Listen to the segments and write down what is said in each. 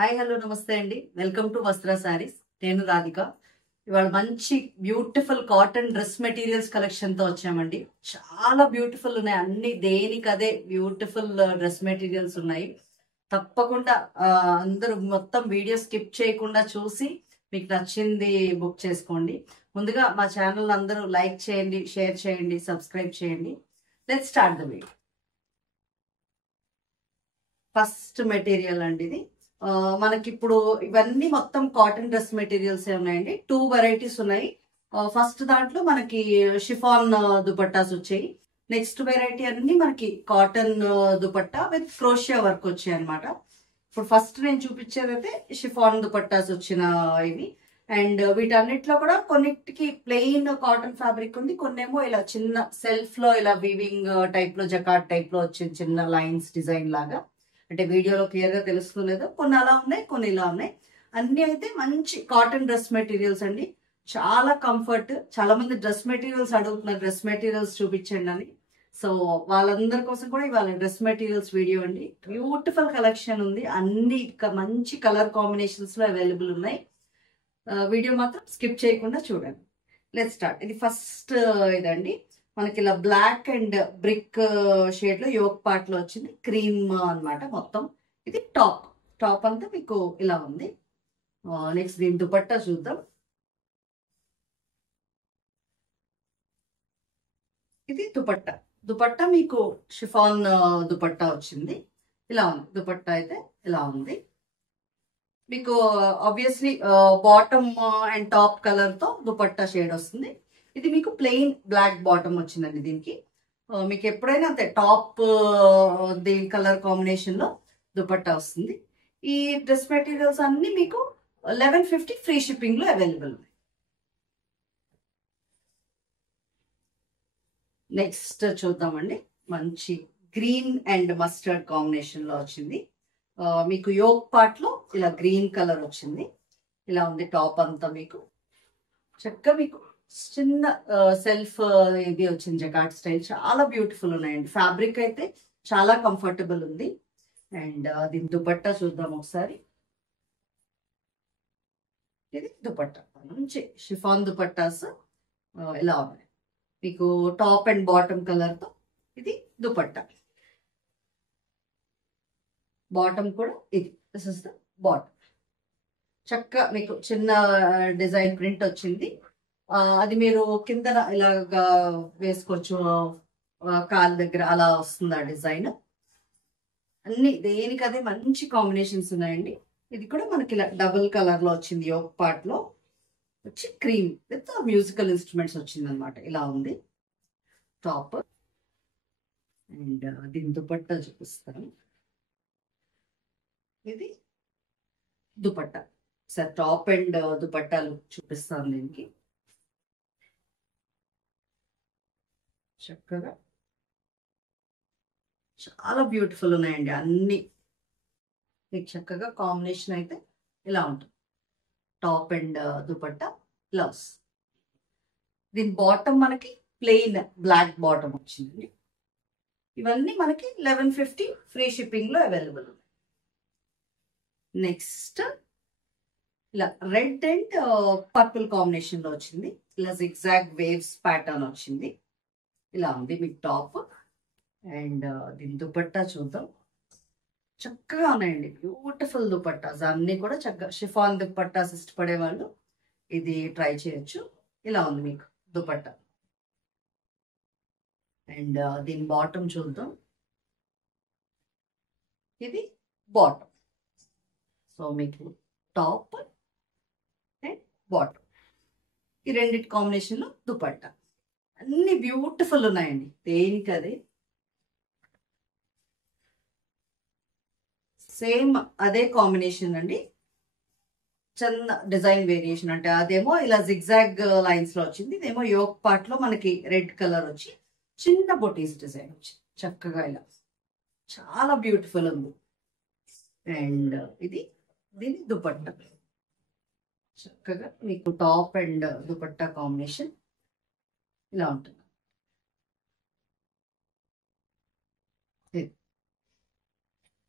Hi hello నమస్తే అండి. Welcome to వస్త్ర సారీస్. నేను రాధిక. ఇవాళ మంచి beautiful cotton dress materials collection తో వచ్చామండి. చాలా బ్యూటిఫుల్ ఉన్నాయి, అన్ని దేనికదే బ్యూటిఫుల్ డ్రెస్ మెటీరియల్స్ ఉన్నాయి. తప్పకుండా అందరూ మొత్తం వీడియో స్కిప్ చేయకుండా చూసి మీకు నచ్చింది బుక్ చేసుకోండి. ముందుగా మా ఛానల్ అందరూ లైక్ చేయండి, షేర్ చేయండి, సబ్స్క్రైబ్ చేయండి. Let's start the video. First material అండి ఇది. మనకి ఇప్పుడు ఇవన్నీ మొత్తం కాటన్ డ్రెస్ మెటీరియల్స్ ఉన్నాయండి. 2 వెరైటీస్ ఉన్నాయి. ఫస్ట్ దాంట్లో మనకి షిఫాన్ దుపట్టాస్ వచ్చాయి. నెక్స్ట్ వెరైటీ అన్ని మనకి కాటన్ దుపట్టా విత్ క్రోషియా వర్క్ వచ్చాయి అనమాట. ఇప్పుడు ఫస్ట్ నేను చూపించేది అయితే షిఫాన్ దుపట్టాస్ వచ్చిన ఇవి. అండ్ వీటన్నిటిలో కూడా కొన్నిటికి ప్లెయిన్ కాటన్ ఫ్యాబ్రిక్ ఉంది, కొన్నేమో ఇలా చిన్న సెల్ఫ్ లో ఇలా వీవింగ్ టైప్ లో జకాట్ టైప్ లో వచ్చిన చిన్న లైన్స్ డిజైన్ లాగా. అంటే వీడియోలో క్లియర్ గా తెలుసుకోలేదు, కొన్ని అలా ఉన్నాయి, కొన్ని ఇలా ఉన్నాయి. అన్ని అయితే మంచి కాటన్ డ్రెస్ మెటీరియల్స్ అండి. చాలా కంఫర్ట్. చాలా మంది డ్రెస్ మెటీరియల్స్ అడుగుతున్నారు, డ్రెస్ మెటీరియల్స్ చూపించండి అని. సో వాళ్ళందరి కోసం కూడా ఇవాళ డ్రెస్ మెటీరియల్స్ వీడియో అండి. బ్యూటిఫుల్ కలెక్షన్ ఉంది, అన్ని మంచి కలర్ కాంబినేషన్స్ లో అవైలబుల్ ఉన్నాయి. వీడియో మాత్రం స్కిప్ చేయకుండా చూడండి. Let's start. ఇది ఫస్ట్ ఇదండి. మనకి ఇలా బ్లాక్ అండ్ బ్రిక్ షేడ్ లో యోక్ పార్ట్ లో వచ్చింది, క్రీమ్ అన్నమాట మొత్తం. ఇది టాప్ అంతా మీకు ఇలా ఉంది. నెక్స్ట్ దీని దుపట్టా చూద్దాం. ఇది దుపట్టా మీకు షిఫాన్ దుపట్టా వచ్చింది. ఇలా ఉంది దుపట్టా అయితే, ఇలా ఉంది మీకు. Obviously bottom and top colour తో దుపట్టా షేడ్ వస్తుంది. ఇది మీకు ప్లెయిన్ బ్లాక్ బాటమ్ వచ్చిందండి దీనికి. మీకు ఎప్పుడైనా అంతే టాప్ దీని కలర్ కాంబినేషన్ లో దుపట్టా వస్తుంది. ఈ డ్రెస్ మెటీరియల్స్ అన్ని మీకు 1150 ఫ్రీ షిప్పింగ్ లో అవైలబుల్ ఉంది. నెక్స్ట్ చూద్దామండి. మంచి గ్రీన్ అండ్ మస్టర్డ్ కాంబినేషన్ లో వచ్చింది. మీకు యోక్ పార్ట్ లో ఇలా గ్రీన్ కలర్ వచ్చింది. ఇలా ఉంది టాప్ అంతా మీకు. చక్కగా మీకు చిన్న సెల్ఫ్ ఇది వచ్చింది, జకాట్ స్టైల్. చాలా బ్యూటిఫుల్ ఉన్నాయండి. ఫ్యాబ్రిక్ అయితే చాలా కంఫర్టబుల్ ఉంది. అండ్ దీని దుపట్టా చూద్దాం ఒకసారి. ఇది దుపట్టా, మంచి షిఫాన్ దుపట్టాస్ ఇలా ఉన్నాయి మీకు. టాప్ అండ్ బాటమ్ కలర్ తో ఇది దుపట్టా. బాటమ్ కూడా ఇది, దిస్ ఇస్ ద బాటమ్. చక్కగా మీకు చిన్న డిజైన్ ప్రింట్ వచ్చింది. అది మీరు కింద ఇలాగా వేసుకోవచ్చు, కాలు దగ్గర అలా వస్తుంది ఆ డిజైన్. అన్ని దేనికదే మంచి కాంబినేషన్స్ ఉన్నాయండి. ఇది కూడా మనకి ఇలా డబుల్ కలర్ లో వచ్చింది, యోక్ పార్ట్ లో వచ్చి క్రీమ్ విత్ మ్యూజికల్ ఇన్స్ట్రుమెంట్స్ వచ్చింది అనమాట. ఇలా ఉంది టాప్. అండ్ దీని దుపట్టా చూపిస్తాను. ఇది దుపట్టా సార్, టాప్ అండ్ దుపట్టాలు చూపిస్తాను దీనికి. చక్కగా చాలా బ్యూటిఫుల్ ఉన్నాయండి అన్ని. మీకు చక్కగా కాంబినేషన్ అయితే ఇలా ఉంటుంది. Top and dupatta blouse. దీని బాటమ్ మనకి ప్లెయిన్ బ్లాక్ బాటమ్ వచ్చిందండి. ఇవన్నీ మనకి 1150 ఫ్రీ షిప్పింగ్ లో అవైలబుల్. నెక్స్ట్ ఇలా రెడ్ అండ్ పర్పుల్ కాంబినేషన్ లో వచ్చింది. ఇలా జిగ్జాగ్ వేవ్స్ ప్యాటర్న్ వచ్చింది. ఇలా ఉంది మీకు టాప్. అండ్ దీని దుపట్టా చూద్దాం. చక్కగా ఉన్నాయండి, బ్యూటిఫుల్ దుపట్టాస్ అన్ని కూడా. చక్కగా షిఫాన్ దుపట్టాస్ ఇష్టపడే వాళ్ళు ఇది ట్రై చేయొచ్చు. ఇలా ఉంది మీకు దుపట్టా. అండ్ దీని బాటమ్ చూద్దాం. ఇది బాటమ్. సో మీకు టాప్ అండ్ బాటమ్, ఈ రెండింటి కాంబినేషన్ లో దుపట్టా. అన్ని బ్యూటిఫుల్ ఉన్నాయండి, దేనికదే. సేమ్ అదే కాంబినేషన్ అండి, చిన్న డిజైన్ వేరియేషన్. అంటే అదేమో ఇలా జిగ్జాగ్ లైన్స్ లో వచ్చింది, ఇదేమో యోక్ పార్ట్ లో మనకి రెడ్ కలర్ వచ్చి చిన్న బొటీస్ డిజైన్ వచ్చింది. చక్కగా ఇలా చాలా బ్యూటిఫుల్ ఉంది. అండ్ ఇది దీని దుపట్టా. చక్కగా మీకు టాప్ అండ్ దుపట్టా కాంబినేషన్ ఇలా ఉంటుంది.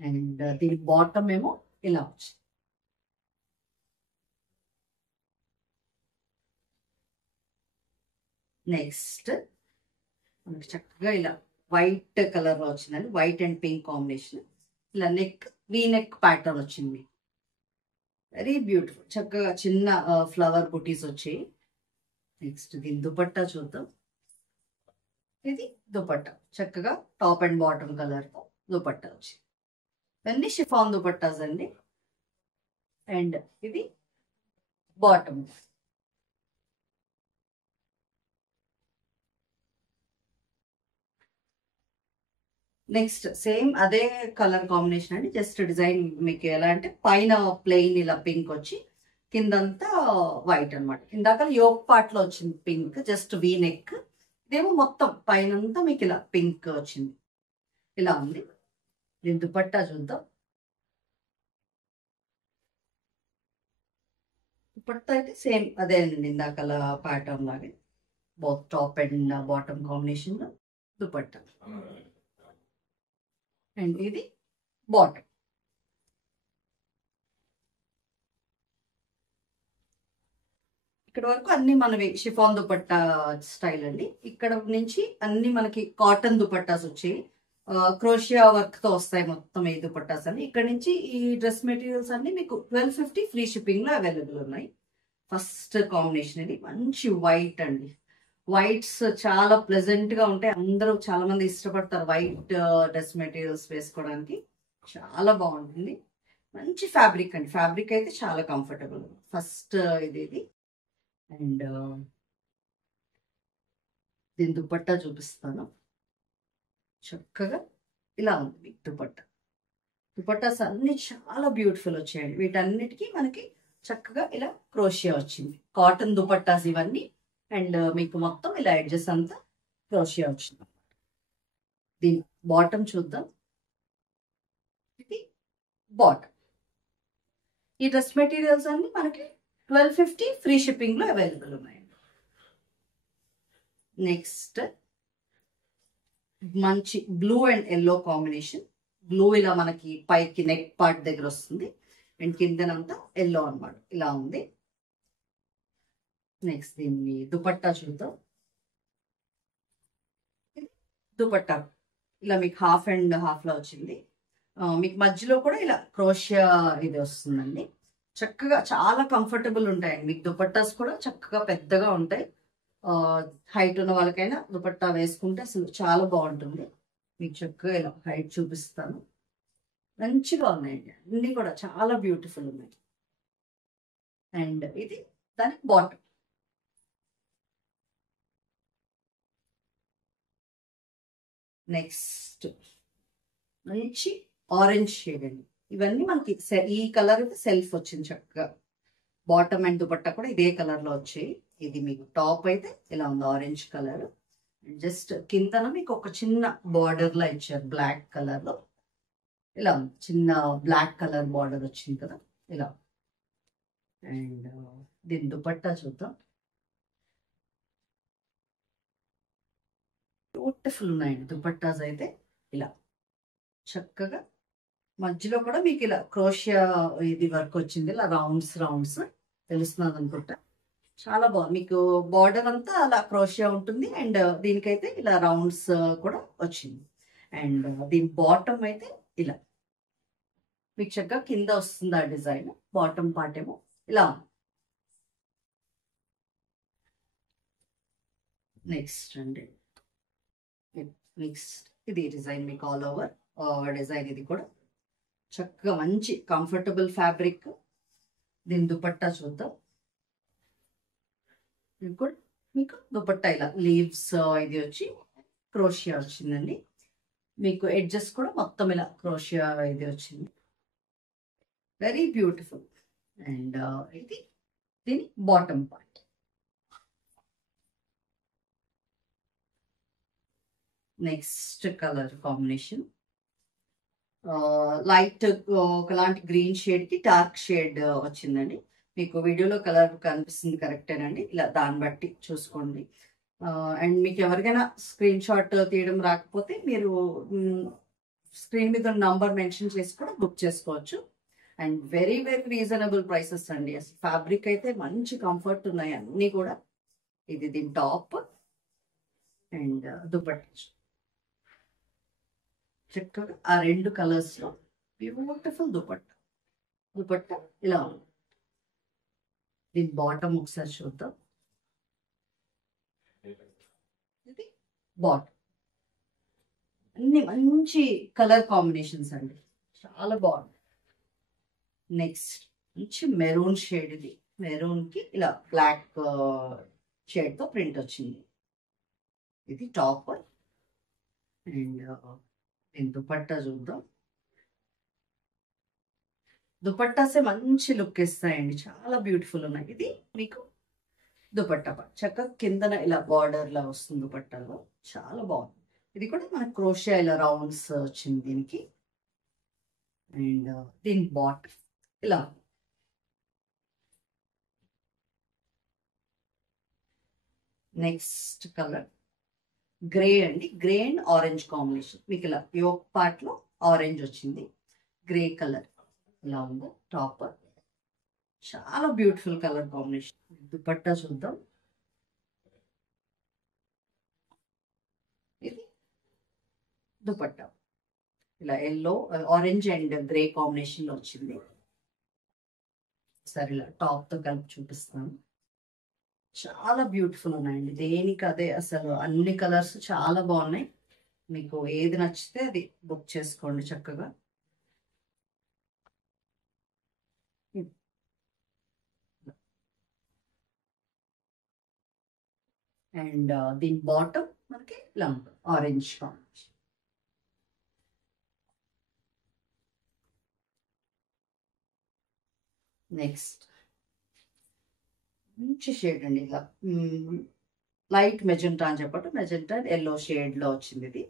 అండ్ దీని బాటమ్ ఏమో ఇలా వచ్చింది. నెక్స్ట్ మనకి చక్కగా ఇలా వైట్ కలర్ లో వచ్చిందండి, వైట్ అండ్ పింక్ కాంబినేషన్. ఇలా నెక్ వీ నెక్ ప్యాటర్న్ వచ్చింది, వెరీ బ్యూటిఫుల్. చక్కగా చిన్న ఫ్లవర్ బుటీస్ వచ్చాయి. నెక్స్ట్ దీని దుపట్టా చూద్దాం. ఇది దుపట్టా చక్కగా టాప్ అండ్ బాటమ్ కలర్ తో దుపట్టా వచ్చింది. ఇవన్నీ షిఫాన్ దుపట్టాస్ అండి. అండ్ ఇది బాటమ్. నెక్స్ట్ సేమ్ అదే కలర్ కాంబినేషన్ అండి, జస్ట్ డిజైన్ మీకు ఎలా అంటే పైన ప్లెయిన్ ఇలా పింక్ వచ్చి కిందంతా వైట్ అనమాట. ఇందాక యోక్ పార్ట్ లో వచ్చింది పింక్, జస్ట్ వీ నెక్. ఇదేమో మొత్తం పైనంతా మీకు ఇలా పింక్ వచ్చింది, ఇలా ఉంది. దీని దుపట్టా చూద్దాం. దుపట్టా అయితే సేమ్ అదే అండి, ఇందాక ప్యాటర్న్ లాగే both top and bottom combination లో దుపట్టా. అండ్ ఇది బాటమ్. ఇక్కడ వరకు అన్ని మనవి షిఫాన్ దుపట్టా స్టైల్ అండి. ఇక్కడ నుంచి అన్ని మనకి కాటన్ దుపట్టాస్ వచ్చాయి, క్రోషియా వర్క్ తో వస్తాయి మొత్తం ఈ దుపట్టాస్ అన్ని. ఇక్కడ నుంచి ఈ డ్రెస్ మెటీరియల్స్ అన్ని మీకు 1250 ఫ్రీ షిప్పింగ్ లో అవైలబుల్ ఉన్నాయి. ఫస్ట్ కాంబినేషన్ ఇది మంచి వైట్ అండి. వైట్స్ చాలా ప్లెజెంట్ గా ఉంటాయి, అందరూ చాలా మంది ఇష్టపడతారు వైట్ డ్రెస్ మెటీరియల్స్ వేసుకోవడానికి. చాలా బాగుంటుంది, మంచి ఫ్యాబ్రిక్ అండి. ఫ్యాబ్రిక్ అయితే చాలా కంఫర్టబుల్. ఫస్ట్ ఇది అండ్ దీని దుపట్టా చూపిస్తాను. చక్కగా ఇలా ఉంది దుపట్టా. దుపట్టాస్ అన్ని చాలా బ్యూటిఫుల్ వచ్చాయండి. వీటన్నిటికీ మనకి చక్కగా ఇలా క్రోషియా వచ్చింది. కాటన్ దుపట్టాస్ ఇవన్నీ. అండ్ మీకు మొత్తం ఇలా ఎడ్జెస్ అంతా క్రోషియా వచ్చింది. దీని బాటమ్ చూద్దాం. ఇది బాటమ్. ఈ డ్రెస్ మెటీరియల్స్ అన్ని మనకి 1250 ఫ్రీ షిప్పింగ్ లో అవైలబుల్ ఉన్నాయండి. నెక్స్ట్ మంచి blue and yellow combination. Blue ఇలా మనకి పైకి నెక్ పార్ట్ దగ్గర వస్తుంది, అండ్ కిందనంతా ఎల్లో అన్నమాట, ఇలా ఉంది. నెక్స్ట్ దీన్ని దుపట్టా చూద్దాం. దుపట్టా ఇలా మీకు హాఫ్ అండ్ హాఫ్ లో వచ్చింది. మీకు మధ్యలో కూడా ఇలా క్రోషియా ఇది వస్తుందండి. చక్కగా చాలా కంఫర్టబుల్ ఉంటాయండి. మీకు దుపట్టాస్ కూడా చక్కగా పెద్దగా ఉంటాయి. హైట్ ఉన్న వాళ్ళకైనా దుపట్టా వేసుకుంటే అసలు చాలా బాగుంటుంది. మీకు చక్కగా ఇలా హైట్ చూపిస్తాను. మంచిగా ఉన్నాయండి, అన్ని కూడా చాలా బ్యూటిఫుల్ ఉన్నాయి. అండ్ ఇది దాని బాటమ్. నెక్స్ట్ మంచి ఆరెంజ్ షేడ్ అండి. ఇవన్నీ మనకి ఈ కలర్ అయితే సెల్ఫ్ వచ్చింది చక్కగా. బాటమ్ అండ్ దుపట్టా కూడా ఇదే కలర్ లో వచ్చాయి. ఇది మీకు టాప్ అయితే ఇలా ఉంది ఆరెంజ్ కలర్. జస్ట్ కిందన మీకు ఒక చిన్న బార్డర్ లా ఇచ్చారు బ్లాక్ కలర్ లో. ఇలా ఉంది, చిన్న బ్లాక్ కలర్ బార్డర్ వచ్చింది కదా ఇలా. అండ్ దీని దుపట్టా చూద్దాం. బ్యూటిఫుల్ ఉన్నాయండి దుపట్టాస్ అయితే. ఇలా చక్కగా మధ్యలో కూడా మీకు ఇలా క్రోషియా ఇది వర్క్ వచ్చింది, ఇలా రౌండ్స్ తెలుస్తున్నది అనుకుంటా. చాలా బాగుంది. మీకు బార్డర్ అంతా అలా క్రోషియా ఉంటుంది, అండ్ దీనికైతే ఇలా రౌండ్స్ కూడా వచ్చింది. అండ్ దీని బాటమ్ అయితే ఇలా మీకు చక్కగా కింద వస్తుంది ఆ డిజైన్. బాటమ్ పార్ట్ ఏమో ఇలా. నెక్స్ట్ అండి, నెక్స్ట్ ఇది డిజైన్ మీకు ఆల్ ఓవర్ డిజైన్. ఇది కూడా చక్కగా మంచి కంఫర్టబుల్ ఫ్యాబ్రిక్. దీని దుపట్టా చూద్దాం. ఇది కూడా మీకు దుపట్టా ఇలా లీవ్స్ ఇది వచ్చి క్రోషియా వచ్చిందండి. మీకు ఎడ్జెస్ కూడా మొత్తం ఇలా క్రోషియా ఇది వచ్చింది, వెరీ బ్యూటిఫుల్. అండ్ ఇది దీని bottom part. Next colour combination light ఒకలాంటి గ్రీన్ షేడ్ కి డార్క్ షేడ్ వచ్చిందండి. మీకు వీడియోలో కలర్ కనిపిస్తుంది కరెక్టేనండి, ఇలా దాన్ని బట్టి చూసుకోండి. అండ్ మీకు ఎవరికైనా స్క్రీన్ షాట్ తీయడం రాకపోతే మీరు స్క్రీన్ మీద నంబర్ మెన్షన్ చేసి కూడా బుక్ చేసుకోవచ్చు. And very very reasonable prices అండి. అసలు ఫ్యాబ్రిక్ అయితే మంచి కంఫర్ట్ ఉన్నాయి అన్ని కూడా. ఇది దీని టాప్. అండ్ దుపట్టా చక్కగా ఆ రెండు కలర్స్ లో బ్యూటిఫుల్ దుపట్టా. దుపట్టా ఇలా ఉంది. దీని బాటమ్ ఒకసారి చూద్దాం. ఇది బాటమ్. అన్ని మంచి కలర్ కాంబినేషన్స్ అండి, చాలా బాగుంది. నెక్స్ట్ మంచి మెరూన్ షేడ్. ఇది మెరూన్ కి ఇలా బ్లాక్ షేడ్ తో ప్రింట్ వచ్చింది. ఇది టాప్. అండ్ దీని దుపట్టా చూద్దాం. దుపట్టాసే మంచి లుక్ ఇస్తాయండి, చాలా బ్యూటిఫుల్ ఉన్నాయి. ఇది మీకు దుపట్టా చక్కగా కిందన ఇలా బార్డర్ లా వస్తుంది దుపట్టాలో, చాలా బాగుంది. ఇది కూడా మనకు క్రోషియా ఇలా రౌండ్స్ వచ్చింది దీనికి. అండ్ దీని బాటమ్ ఇలా. నెక్స్ట్ కలర్ గ్రే అండి, గ్రే అండ్ ఆరెంజ్ కాంబినేషన్. మీకు ఇలా యోక్ పార్ట్ లో ఆరెంజ్ వచ్చింది, గ్రే కలర్ ఇలా ఉంది టాప్. చాలా బ్యూటిఫుల్ కలర్ కాంబినేషన్. దుపట్టా చూద్దాం. ఇది దుపట్టా ఇలా yellow orange and grey combination లో వచ్చింది. సరే ఇలా టాప్ తో కలిపి చూపిస్తాను. చాలా బ్యూటిఫుల్ ఉన్నాయండి, దేనికి అదే. అసలు అన్ని కలర్స్ చాలా బాగున్నాయి. మీకు ఏది నచ్చితే అది బుక్ చేసుకోండి చక్కగా. అండ్ దీని బాటమ్ మనకి ఇలా ఉంటుంది, ఆరెంజ్ కాంబినేషన్. నెక్స్ట్ మంచి షేడ్ అండి, ఇలా లైట్ మెజెంటా అని చెప్పట్టు, మెజెంటా ఎల్లో షేడ్ లో వచ్చింది. ఇది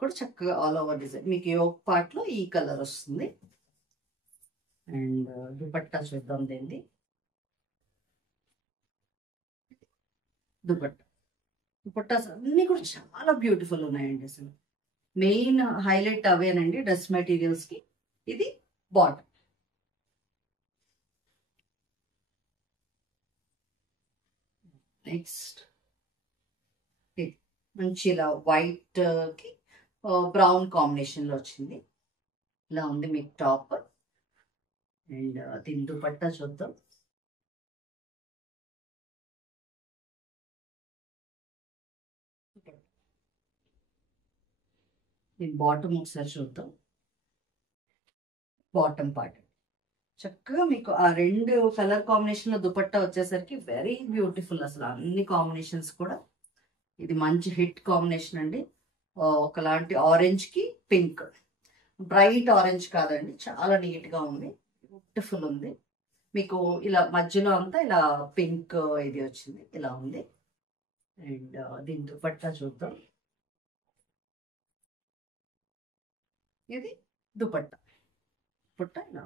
కూడా చక్కగా ఆల్ ఓవర్ డిజైన్. మీకు యోక్ పార్ట్ లో ఈ కలర్ వస్తుంది. అండ్ దుపట్టా చూద్దాం దీన్ని. దుపట్టాస్ అన్ని కూడా చాలా బ్యూటిఫుల్ ఉన్నాయండి. అసలు మెయిన్ హైలైట్ అవేనండి డ్రెస్ మెటీరియల్స్ కి. ఇది బాటమ్. నెక్స్ట్ మంచి ఇలా వైట్ కి బ్రౌన్ కాంబినేషన్ లో వచ్చింది, ఇలా ఉంది మీకు టాప్. అండ్ దీని దుపట్టా చూద్దాం. దీని బాటమ్ ఒకసారి చూద్దాం. బాటమ్ పార్ట్ చక్కగా మీకు ఆ రెండు కలర్ కాంబినేషన్ లో దుపట్టా వచ్చేసరికి వెరీ బ్యూటిఫుల్. అసలు అన్ని కాంబినేషన్స్ కూడా ఇది మంచి హిట్ కాంబినేషన్ అండి. ఒకలాంటి ఆరెంజ్ కి పింక్, బ్రైట్ ఆరెంజ్ కాదండి, చాలా నీట్ గా ఉంది, బ్యూటిఫుల్ ఉంది. మీకు ఇలా మధ్యలో అంతా ఇలా పింక్ ఇది వచ్చింది, ఇలా ఉంది. అండ్ దీని దుపట్టా చూద్దాం. ఇది దుపట్టా. దుపట్టా ఇలా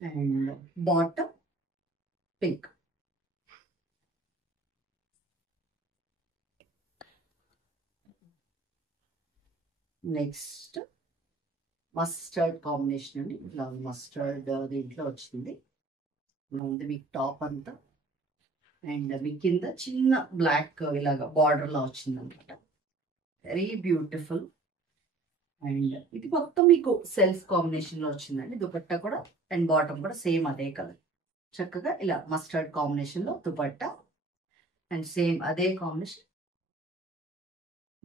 and bottom pink. Next mustard combination అండి, ఇట్లా మస్టర్డ్ దీంట్లో వచ్చింది, ఇలా ఉంది మీకు టాప్ అంతా. అండ్ మీ కింద చిన్న బ్లాక్ ఇలాగా బార్డర్ లా వచ్చింది అనమాట, వెరీ బ్యూటిఫుల్. అండ్ ఇది మొత్తం మీకు సెల్ఫ్ కాంబినేషన్ లో వచ్చిందండి దుపట్టా కూడా. అండ్ బాటమ్ కూడా సేమ్ అదే కలర్, చక్కగా ఇలా మస్టర్డ్ కాంబినేషన్ లో దుపట్టా. అండ్ సేమ్ అదే కాంబినేషన్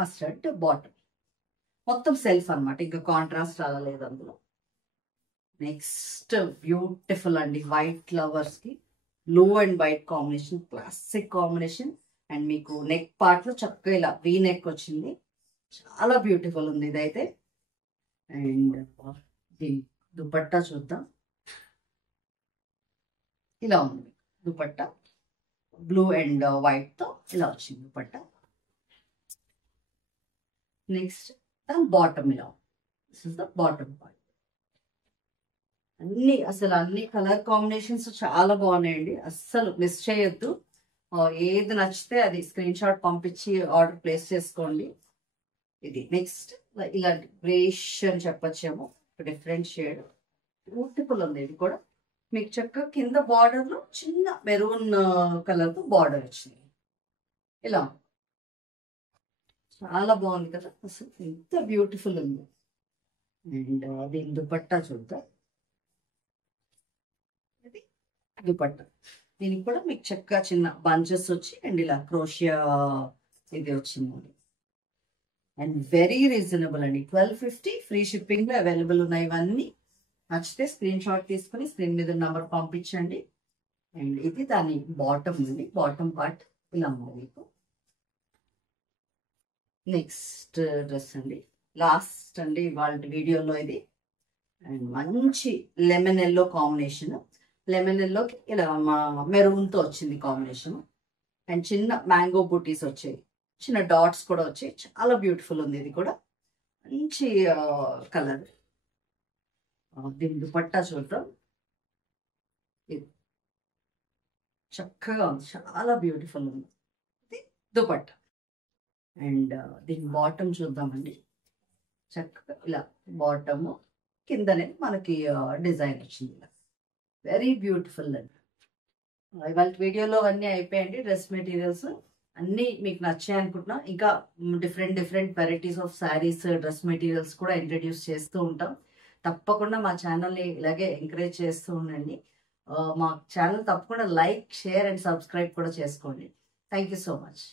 మస్టర్డ్ బాటమ్, మొత్తం సెల్ఫ్ అనమాట, ఇంకా కాంట్రాస్ట్ అలా లేదు అందులో. నెక్స్ట్ బ్యూటిఫుల్ అండి, వైట్ లవర్స్ కి blue and white combination, classic combination. And మీకు నెక్ పార్ట్ లో చక్కగా ఇలా వీ నెక్ వచ్చింది, చాలా బ్యూటిఫుల్ ఉంది ఇదైతే. అండ్ దీని దుపట్టా చూద్దాం. ఇలా ఉంది దుపట్టా, బ్లూ అండ్ వైట్ తో ఇలా వచ్చింది దుపట్టా. నెక్స్ట్ దాని బాటమ్ ఇలా, this is the bottom part. అసలు అన్ని కలర్ కాంబినేషన్స్ చాలా బాగున్నాయండి, అస్సలు మిస్ చేయొద్దు. ఏది నచ్చితే అది స్క్రీన్ షాట్ పంపించి ఆర్డర్ ప్లేస్ చేసుకోండి. ఇది నెక్స్ట్ ఇలాంటి గ్రేష్ అని చెప్పచ్చేమో, డిఫరెంట్ షేడ్, బ్యూటిఫుల్ ఉంది. ఇది కూడా మీకు చక్కగా కింద బార్డర్ లో చిన్న మెరూన్ కలర్ తో బార్డర్ వచ్చింది ఇలా. చాలా బాగుంది కదా, అసలు ఎంత బ్యూటిఫుల్ ఉంది. అండ్ దీని దుపట్టా చూద్దాం. ఇది దుపట్టా. దీనికి కూడా మీకు చక్కగా చిన్న బంచెస్ వచ్చి అండ్ ఇలా క్రోషియా ఇది వచ్చింది. అండ్ వెరీ రీజనబుల్ అండి, 1250 ఫ్రీ షిప్పింగ్ లో అవైలబుల్ ఉన్నాయి ఇవన్నీ. నచ్చితే స్క్రీన్ షాట్ తీసుకుని స్క్రీన్ మీద నంబర్ పంపించండి. అండ్ ఇది దాని బాటమ్ ఉంది, బాటమ్ పార్ట్ ఇలా ఉంది మీకు. నెక్స్ట్ డ్రెస్ అండి, లాస్ట్ అండి వాళ్ళ వీడియోలో ఇది. అండ్ మంచి లెమన్ ఎల్లో కాంబినేషన్, లెమన్ ఎల్లోకి ఇలా మెరూన్తో వచ్చింది కాంబినేషన్. అండ్ చిన్న మ్యాంగో బూటీస్ వచ్చాయి, చిన్న డాట్స్ కూడా వచ్చాయి. చాలా బ్యూటిఫుల్ ఉంది ఇది కూడా, మంచి కలర్. దీని దుపట్టా చూద్దాం. ఇది చక్కగా ఉంది, చాలా బ్యూటిఫుల్ ఉంది ఇది దుపట్టా. అండ్ దీని బాటమ్ చూద్దామండి. చక్కగా ఇలా బాటమ్ కిందనే మనకి డిజైన్ వచ్చింది, వెరీ బ్యూటిఫుల్ అండి. ఇవాళ వీడియోలో అన్నీ అయిపోయాయండి. డ్రెస్ మెటీరియల్స్ అన్నీ మీకు నచ్చాయి అనుకుంటున్నా. ఇంకా different varieties of saris, dress materials కూడా ఇంట్రడ్యూస్ చేస్తూ ఉంటాం. తప్పకుండా మా ఛానల్ని ఇలాగే ఎంకరేజ్ చేస్తూ ఉండండి. మా ఛానల్ తప్పకుండా లైక్, షేర్ అండ్ సబ్స్క్రైబ్ కూడా చేసుకోండి. Thank you so much.